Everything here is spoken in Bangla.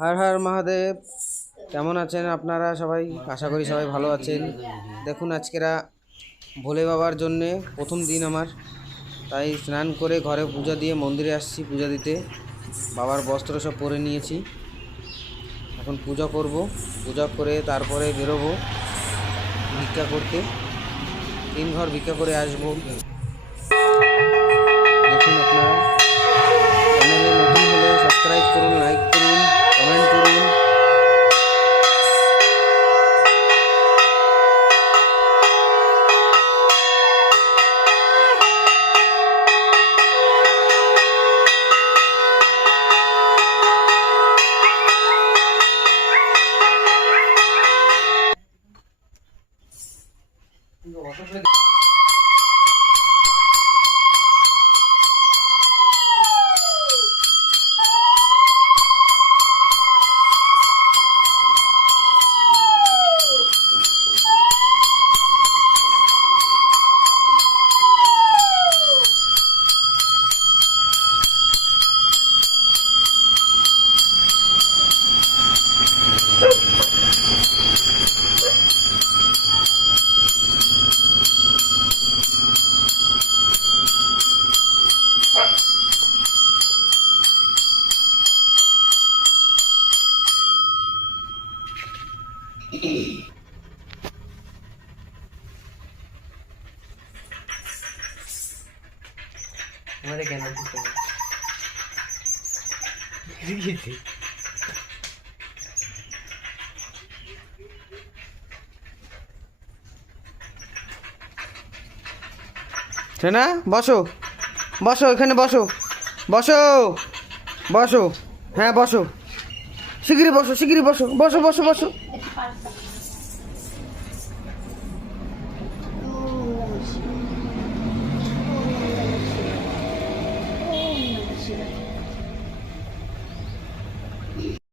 হর হর মহাদেব। কেমন আছেন আপনারা সবাই? আশা করি সবাই ভালো আছেন। দেখুন আজকেরা ভোলে বাবার জন্যে প্রথম দিন আমার, তাই স্নান করে ঘরে পূজা দিয়ে মন্দিরে আসছি পূজা দিতে। বাবার বস্ত্র সব পরে নিয়েছি, এখন পূজা করব। পূজা করে তারপরে বেরোবো ভিক্ষা করতে। 3 ঘর ভিক্ষা করে আসবো। দেখুন আপনারা চ্যানেলে নতুন হলে সাবস্ক্রাইব করুন, লাইক করুন, কমেন্ট করুন। हमारे क्या नाम से সেনা বসো, বসো, এখানে বসো, বসো, বসো, হ্যাঁ বসো, শিগগিরই বসো, শিগগিরই বসো, বসো বসো বসো।